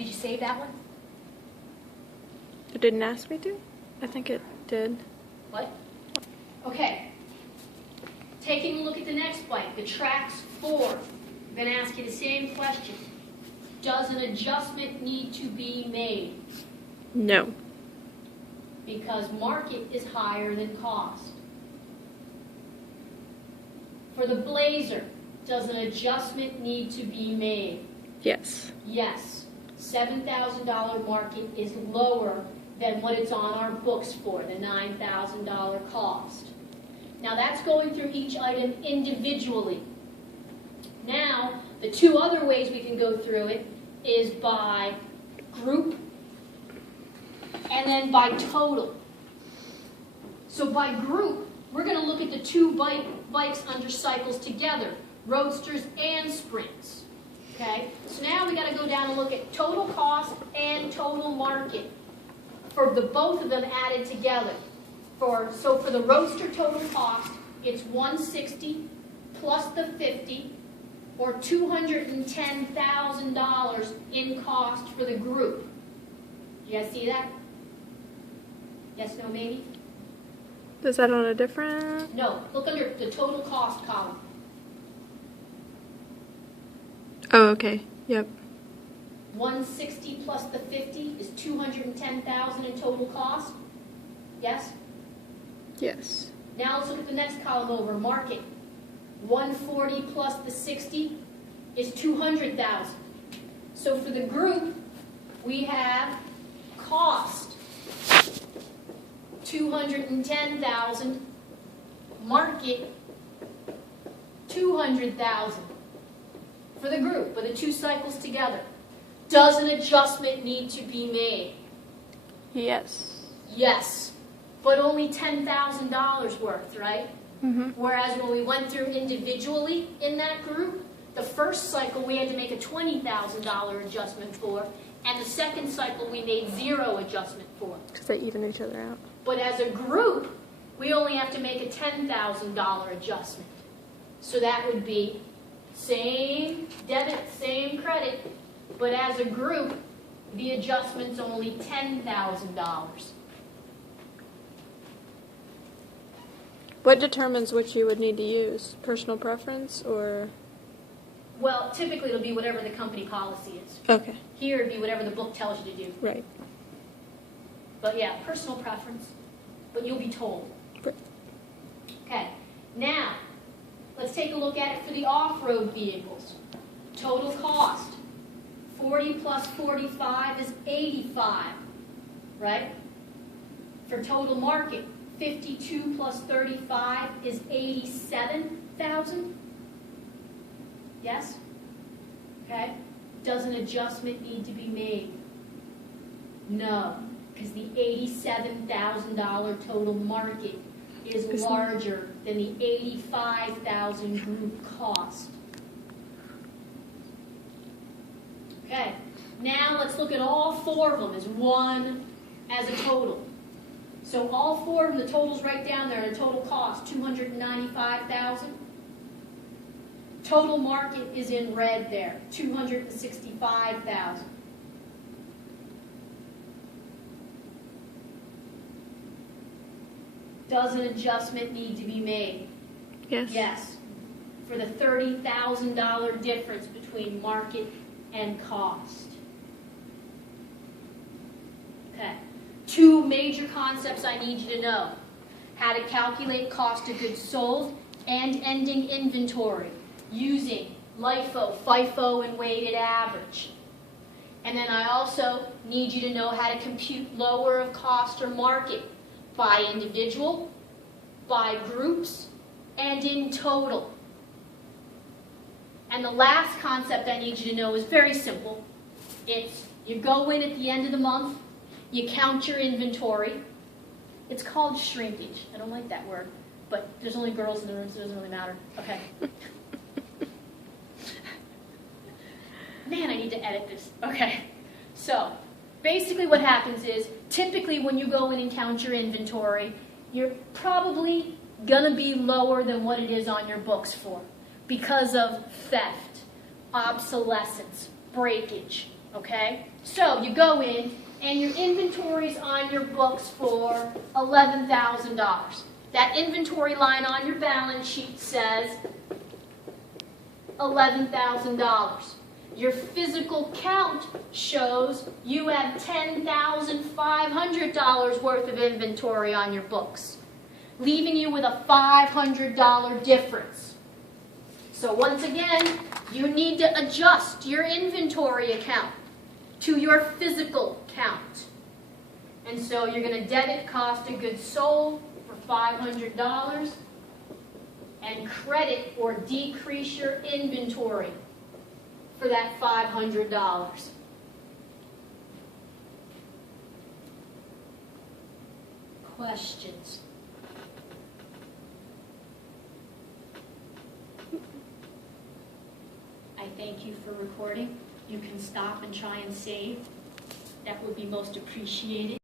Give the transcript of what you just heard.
Did you save that one? It didn't ask me to? I think it did. What? Okay. Taking a look at the next blank, the tracks 4. I'm going to ask you the same question. Does an adjustment need to be made? No. Because market is higher than cost. For the blazer, does an adjustment need to be made? Yes. Yes. $7,000 market is lower than what it's on our books for, the $9,000 cost. Now that's going through each item individually. Now, the two other ways we can go through it is by group and then by total. So by group, we're going to look at the two bikes under cycles together, roadsters and sprints. Okay? So now we got to go down and look at total cost and total market for the both of them added together. So for the roadster total cost, it's $160 plus the $50, or $210,000 in cost for the group. Do you guys see that? Yes, no, maybe? Is that on a different? No, look under the total cost column. Oh, okay. Yep. 160 plus the 50 is 210,000 in total cost. Yes? Yes. Now let's look at the next column over, market. 140 plus the 60 is 200,000. So for the group, we have cost 210,000, market 200,000 for the group, for the two cycles together. Does an adjustment need to be made? Yes. Yes, but only $10,000 worth, right? Mm-hmm. Whereas when we went through individually in that group, the first cycle we had to make a $20,000 adjustment for, and the second cycle we made 0 adjustment for. Because they even each other out. But as a group, we only have to make a $10,000 adjustment. So that would be same debit, same credit, but as a group, the adjustment's only $10,000. What determines which you would need to use? Personal preference or? Well, typically it'll be whatever the company policy is. Okay. Here it'd be whatever the book tells you to do. Right. But yeah, personal preference, but you'll be told. Right. Okay, now let's take a look at it for the off-road vehicles. Total cost, 40 plus 45 is 85, right? For total market, 52 plus 35 is 87,000. Yes? Okay. Does an adjustment need to be made? No, because the $87,000 total market is larger than the $85,000 group cost. Okay. Now let's look at all 4 of them as one, as a total. So all 4 of them, the total's right down there, the total cost, $295,000. Total market is in red there, $265,000. Does an adjustment need to be made? Yes. Yes. For the $30,000 difference between market and cost. Okay. 2 major concepts I need you to know. How to calculate cost of goods sold and ending inventory using LIFO, FIFO, and weighted average. And then I also need you to know how to compute lower of cost or market by individual, by groups, and in total. And the last concept I need you to know is very simple. It's you go in at the end of the month, you count your inventory. It's called shrinkage. I don't like that word, but there's only girls in the room, so it doesn't really matter. Okay. Man, I need to edit this. Okay. So, basically what happens is, typically when you go in and count your inventory, you're probably going to be lower than what it is on your books for because of theft, obsolescence, breakage, Okay? So you go in, and your inventory's on your books for $11,000. That inventory line on your balance sheet says $11,000. Your physical count shows you have $10,500 worth of inventory on your books, leaving you with a $500 difference. So once again, you need to adjust your inventory account to your physical count. And so you're going to debit cost of goods sold for $500 and credit or decrease your inventory for that $500. Questions? I thank you for recording. You can stop and try and save. That would be most appreciated.